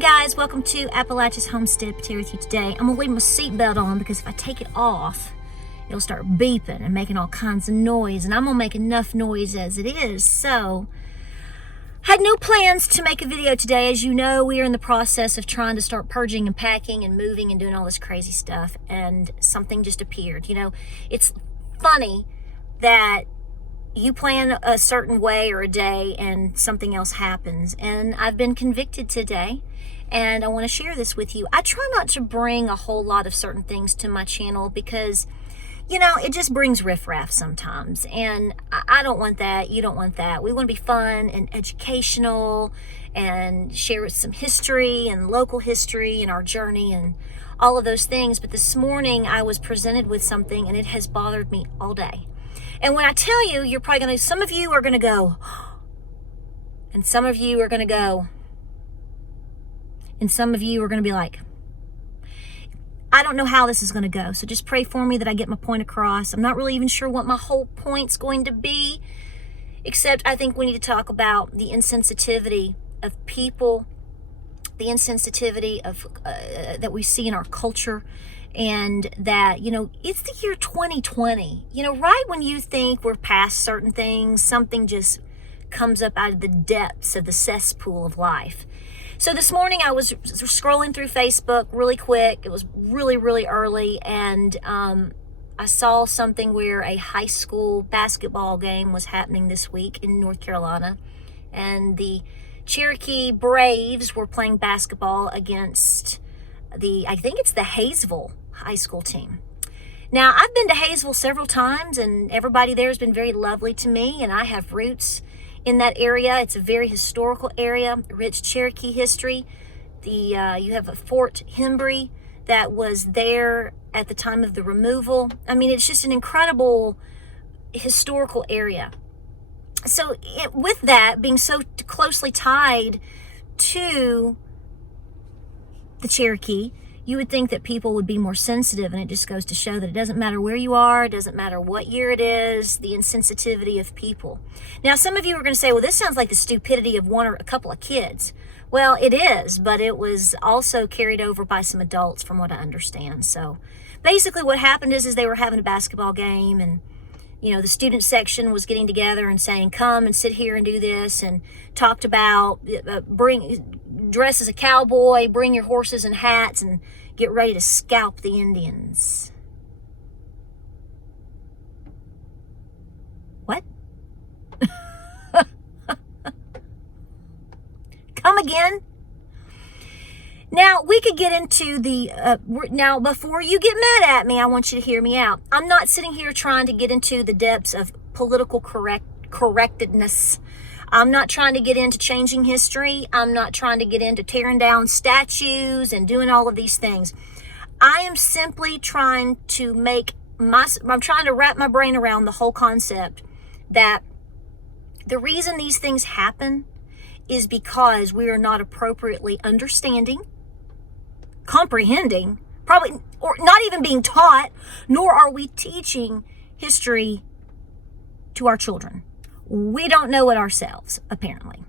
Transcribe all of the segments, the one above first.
guys, welcome to Appalachia's Homestead. Patara with you today. I'm gonna leave my seatbelt on because if I take it off, it'll start beeping and making all kinds of noise, and I'm gonna make enough noise as it is. So, had no plans to make a video today. As you know, we are in the process of trying to start purging and packing and moving and doing all this crazy stuff, and something just appeared. You know, it's funny that you plan a certain way or a day and something else happens, and I've been convicted today, and I want to share this with you. I try not to bring a whole lot of certain things to my channel because, you know, it just brings riffraff sometimes, and I don't want that. You don't want that. We want to be fun and educational and share some history and local history and our journey and all of those things. But this morning I was presented with something, and it has bothered me all day. And when I tell you, you're probably going to, some of you are going to go, and some of you are going to go, and some of you are going to be like, I don't know how this is going to go. So just pray for me that I get my point across. I'm not really even sure what my whole point's going to be, except I think we need to talk about the insensitivity of people, the insensitivity of that we see in our culture. And that, you know, it's the year 2020. You know, right when you think we're past certain things, something just comes up out of the depths of the cesspool of life. So this morning I was scrolling through Facebook really quick. It was really early, and I saw something where a high school basketball game was happening this week in North Carolina, and the Cherokee Braves were playing basketball against I think it's the Haysville high school team. Now, I've been to Haysville several times, and everybody there has been very lovely to me, and I have roots in that area. It's a very historical area, rich Cherokee history. You have a Fort Hembry that was there at the time of the removal. I mean, it's just an incredible historical area. So with that being so closely tied to the Cherokee, you would think that people would be more sensitive, and it just goes to show that it doesn't matter where you are, it doesn't matter what year it is, the insensitivity of people. Now, some of you are going to say, well, this sounds like the stupidity of one or a couple of kids. Well, it is, but it was also carried over by some adults from what I understand. So basically what happened is they were having a basketball game, and you know, the student section was getting together and saying, come and sit here and do this, and talked about dress as a cowboy, bring your horses and hats, and get ready to scalp the Indians. What? Come again? Now, we could get into the, now, before you get mad at me, I want you to hear me out. I'm not sitting here trying to get into the depths of political correctedness. I'm not trying to get into changing history. I'm not trying to get into tearing down statues and doing all of these things. I am simply trying to I'm trying to wrap my brain around the whole concept that the reason these things happen is because we are not appropriately understanding, comprehending, probably, or not even being taught, nor are we teaching history to our children. We don't know it ourselves, apparently,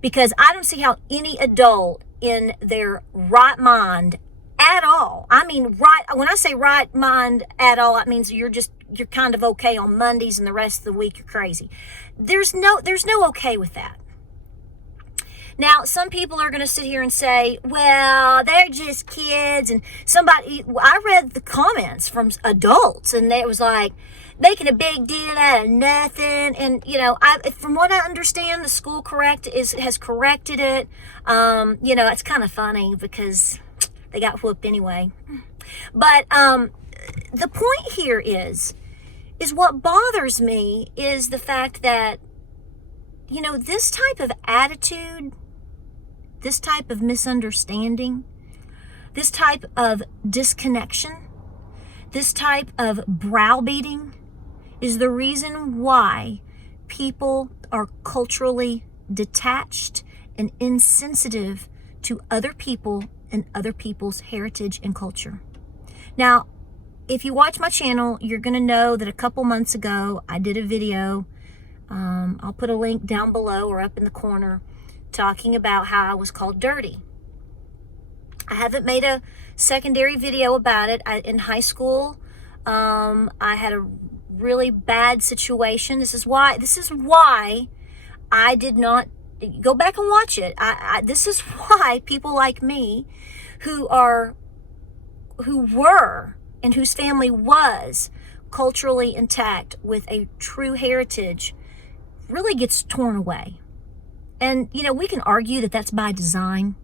because I don't see how any adult in their right mind at all, I mean, when I say right mind at all, that means you're kind of okay on Mondays and the rest of the week you're crazy. There's no okay with that. Now, some people are going to sit here and say, well, they're just kids. And I read the comments from adults, and it was like, making a big deal out of nothing. And, you know, from what I understand, the school has corrected it. You know, it's kind of funny because they got whooped anyway. But the point here is what bothers me is the fact that, you know, this type of attitude, this type of misunderstanding, this type of disconnection, this type of browbeating is the reason why people are culturally detached and insensitive to other people and other people's heritage and culture. Now, if you watch my channel, you're going to know that a couple months ago, I did a video. I'll put a link down below or up in the corner talking about how I was called dirty. I haven't made a secondary video about it. In high school, I had a really bad situation. This is why I did not go back and watch it. This is why people like me who were and whose family was culturally intact with a true heritage really gets torn away. And, we can argue that that's by design.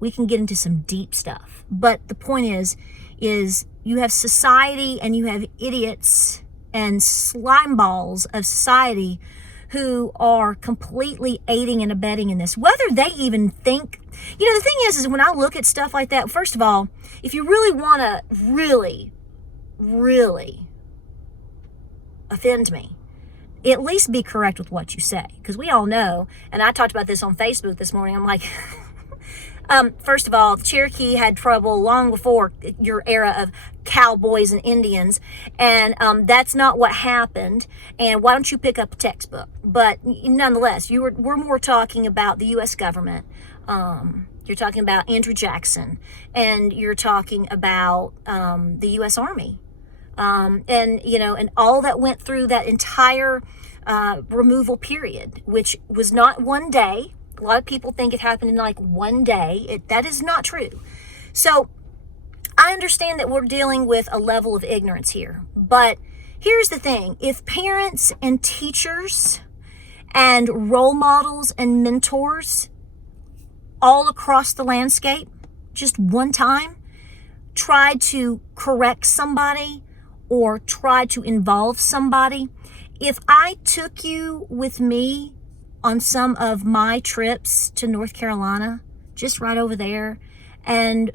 We can get into some deep stuff. But the point is you have society and you have idiots and slime balls of society who are completely aiding and abetting in this, whether they even think. The thing is when I look at stuff like that, first of all, if you really want to really offend me, at least be correct with what you say, because we all know, and I talked about this on Facebook this morning, I'm like, first of all, the Cherokee had trouble long before your era of cowboys and Indians, and that's not what happened. And why don't you pick up a textbook? But nonetheless, we're more talking about the U.S. government. You're talking about Andrew Jackson, and you're talking about the U.S. Army, and all that went through that entire removal period, which was not one day. A lot of people think it happened in like one day. That is not true. So I understand that we're dealing with a level of ignorance here. But here's the thing. If parents and teachers and role models and mentors all across the landscape, just one time, tried to correct somebody or tried to involve somebody, if I took you with me on some of my trips to North Carolina, just right over there, and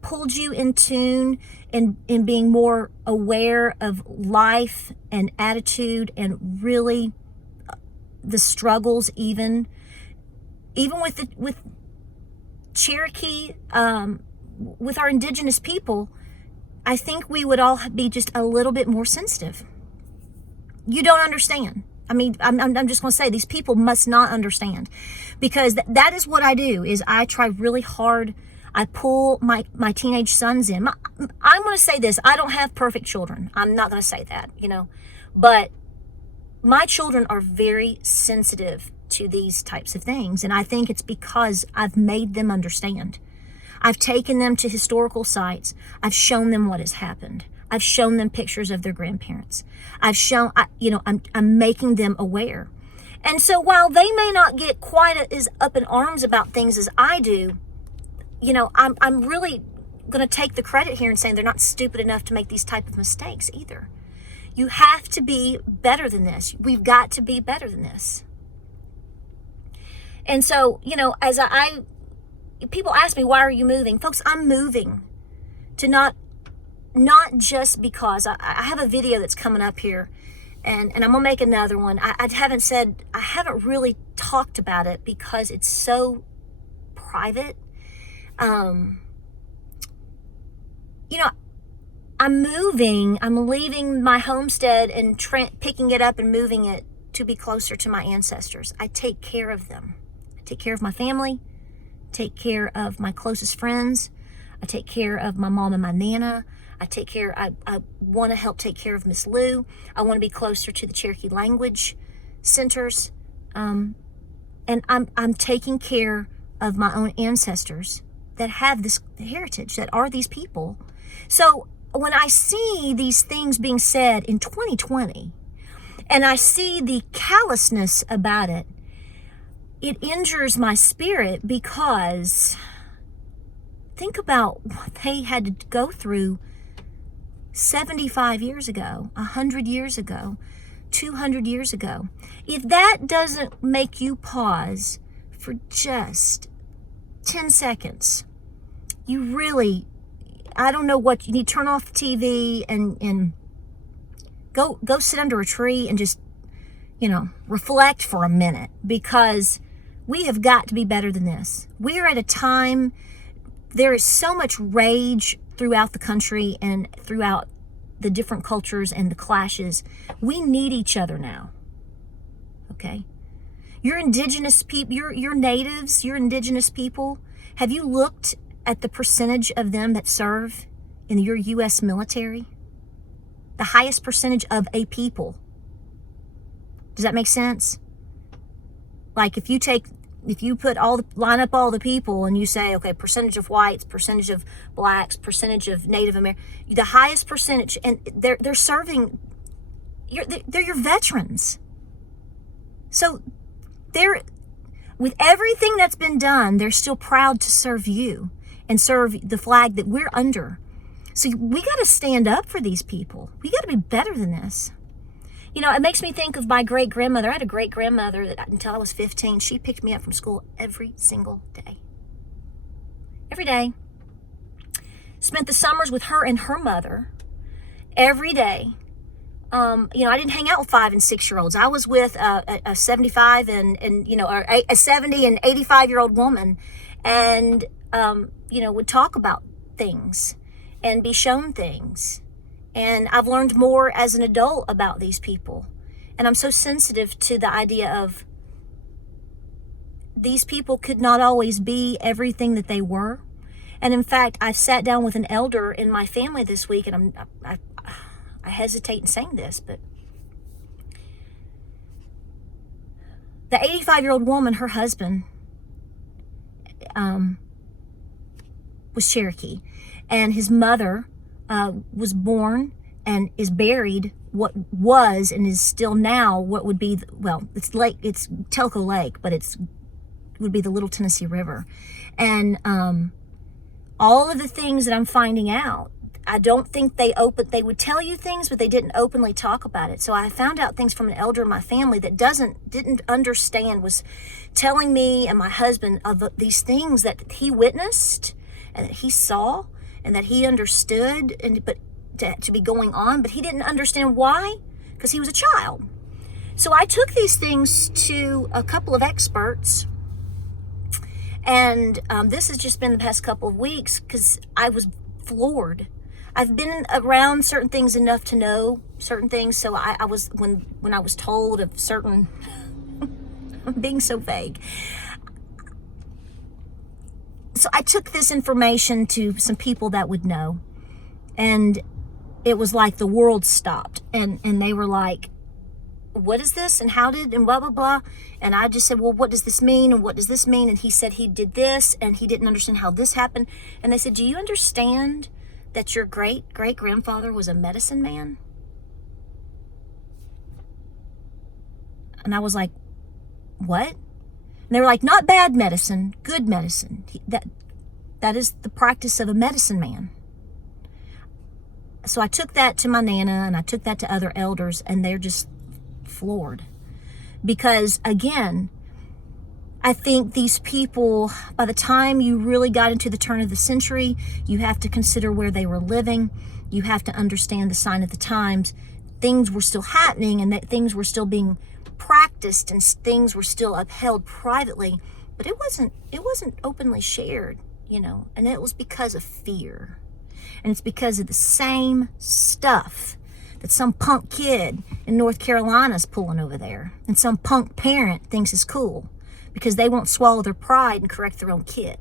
pulled you in tune and being more aware of life and attitude and really the struggles, even with Cherokee, with our indigenous people, I think we would all be just a little bit more sensitive. You don't understand. I mean, I'm just going to say these people must not understand, because that is what I do. Is I try really hard. I pull my teenage sons in. I'm going to say this. I don't have perfect children. I'm not going to say that, but my children are very sensitive to these types of things. And I think it's because I've made them understand. I've taken them to historical sites. I've shown them what has happened. I've shown them pictures of their grandparents. I'm making them aware. And so while they may not get quite as up in arms about things as I do, I'm really going to take the credit here and saying they're not stupid enough to make these type of mistakes either. You have to be better than this. We've got to be better than this. And so, as people ask me, why are you moving? Folks, I'm moving to not just because I have a video that's coming up here, and I'm gonna make another one. I haven't really talked about it because it's so private. I'm leaving my homestead and picking it up and moving it to be closer to my ancestors. I take care of them. I take care of my family, take care of my closest friends. I take care of my mom and my nana. I want to help take care of Miss Lou. I want to be closer to the Cherokee language centers. And I'm taking care of my own ancestors that have this heritage, that are these people. So when I see these things being said in 2020, and I see the callousness about it, it injures my spirit, because think about what they had to go through 75 years ago, 100 years ago, 200 years ago. If that doesn't make you pause for just 10 seconds, you really, I don't know what you need. Turn off the TV and go sit under a tree and just, reflect for a minute, because we have got to be better than this. We are at a time, there is so much rage throughout the country and throughout the different cultures and the clashes. We need each other now. Okay? Your indigenous people, your natives, your indigenous people, have you looked at the percentage of them that serve in your U.S. military? The highest percentage of a people. Does that make sense? Like if you line up all the people and you say, okay, percentage of whites, percentage of blacks, percentage of Native Americans, the highest percentage, and they're serving, they're your veterans. So with everything that's been done, they're still proud to serve you and serve the flag that we're under. So we got to stand up for these people. We got to be better than this. You know, it makes me think of my great-grandmother. I had a great-grandmother that until I was 15, she picked me up from school every single day. Every day. Spent the summers with her and her mother every day. I didn't hang out with 5 and 6-year-olds. I was with a 75 and a 70 and 85-year-old woman, and would talk about things and be shown things. And I've learned more as an adult about these people. And I'm so sensitive to the idea of these people could not always be everything that they were. And in fact, I sat down with an elder in my family this week, and I hesitate in saying this, but the 85-year-old woman, her husband was Cherokee, and his mother was born and is buried what was and is still now what would be, it's Telco Lake, but it would be the Little Tennessee River. And all of the things that I'm finding out, I don't think they would tell you things, but they didn't openly talk about it. So I found out things from an elder in my family that didn't understand, was telling me and my husband of these things that he witnessed and that he saw and that he understood, but to be going on, but he didn't understand why, because he was a child. So I took these things to a couple of experts, and this has just been the past couple of weeks because I was floored. I've been around certain things enough to know certain things, so I was, when I was told of certain, I'm being so vague. So I took this information to some people that would know, and it was like the world stopped, and they were like, what is this, and how did, and blah, blah, blah. And I just said, well, what does this mean, and what does this mean? And he said he did this, and he didn't understand how this happened. And they said, do you understand that your great-great-grandfather was a medicine man? And I was like, what? And they were like, not bad medicine, good medicine. That is the practice of a medicine man. So I took that to my Nana, and I took that to other elders, and they're just floored. Because, again, I think these people, by the time you really got into the turn of the century, you have to consider where they were living. You have to understand the sign of the times. Things were still happening, and that things were still being practiced, and things were still upheld privately, but it wasn't openly shared, and it was because of fear. And it's because of the same stuff that some punk kid in North Carolina is pulling over there, and some punk parent thinks is cool because they won't swallow their pride and correct their own kid.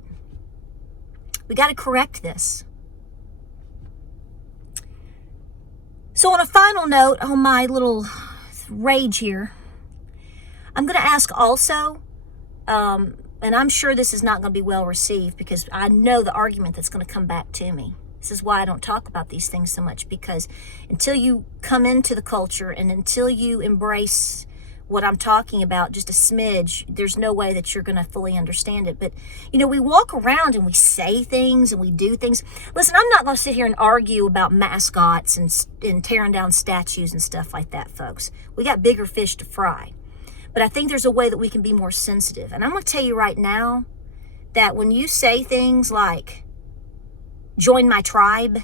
We got to correct this. So on a final note on my little rage here, I'm going to ask also, and I'm sure this is not going to be well received because I know the argument that's going to come back to me. This is why I don't talk about these things so much, because until you come into the culture and until you embrace what I'm talking about just a smidge, there's no way that you're going to fully understand it. But, we walk around and we say things and we do things. Listen, I'm not going to sit here and argue about mascots and tearing down statues and stuff like that, folks. We got bigger fish to fry. But I think there's a way that we can be more sensitive. And I'm going to tell you right now that when you say things like, join my tribe,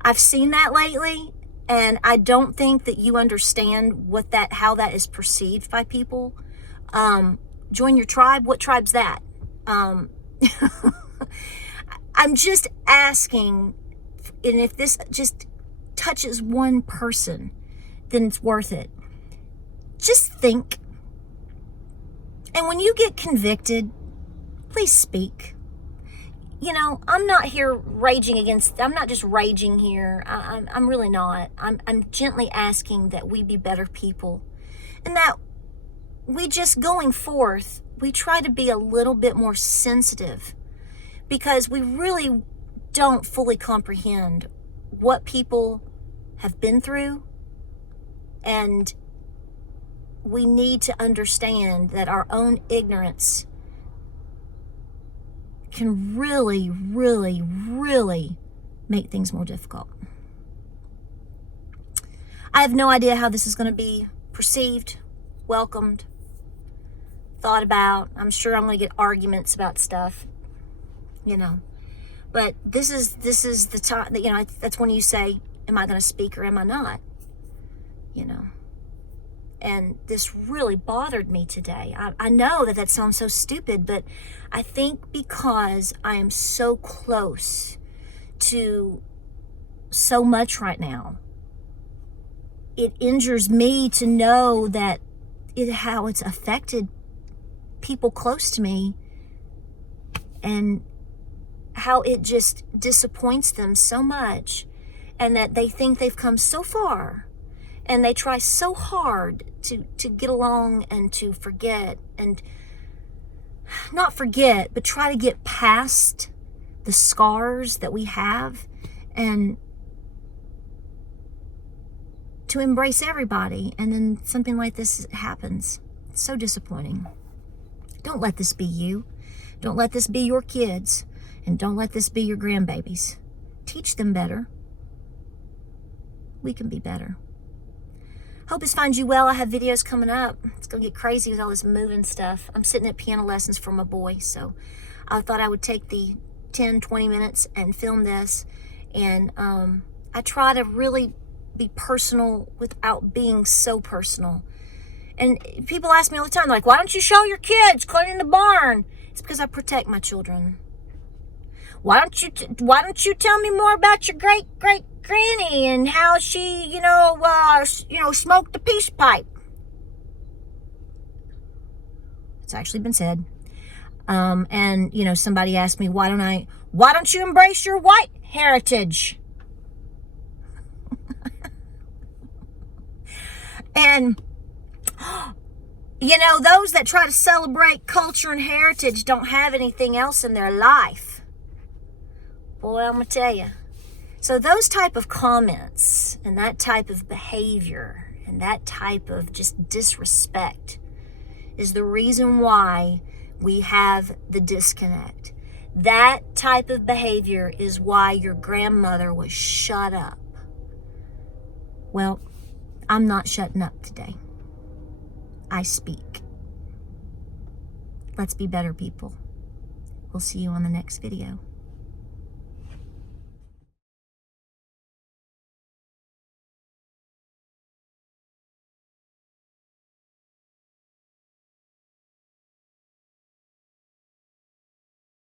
I've seen that lately, and I don't think that you understand how that is perceived by people. Join your tribe? What tribe's that? I'm just asking, and if this just touches one person, then it's worth it. Just think. And when you get convicted, please speak. You know, I'm not here raging against, I'm not just raging here. I'm really not. I'm gently asking that we be better people, and that we just going forth, we try to be a little bit more sensitive, because we really don't fully comprehend what people have been through, and we need to understand that our own ignorance can really, really, really make things more difficult. I have no idea how this is going to be perceived, welcomed, thought about. I'm sure I'm going to get arguments about stuff, you know. But this is the time that, you know, that's when you say, am I going to speak or am I not? You know. And this really bothered me today. I know that sounds so stupid, but I think because I am so close to so much right now, it injures me to know that how it's affected people close to me, and how it just disappoints them so much, and that they think they've come so far, and they try so hard to get along and to forget, and not forget, but try to get past the scars that we have, and to embrace everybody. And then something like this happens. It's so disappointing. Don't let this be you. Don't let this be your kids. And don't let this be your grandbabies. Teach them better. We can be better. Hope this finds you well. I have videos coming up. It's going to get crazy with all this moving stuff. I'm sitting at piano lessons for my boy, so I thought I would take the 10, 20 minutes and film this. And I try to really be personal without being so personal. And people ask me all the time, like, why don't you show your kids cleaning the barn? It's because I protect my children. Why don't you tell me more about your great granny and how she, smoked the peace pipe? It's actually been said. And somebody asked me, why don't you embrace your white heritage? And those that try to celebrate culture and heritage don't have anything else in their life. Boy, I'm going to tell you. So those type of comments and that type of behavior and that type of just disrespect is the reason why we have the disconnect. That type of behavior is why your grandmother was shut up. Well, I'm not shutting up today. I speak. Let's be better people. We'll see you on the next video.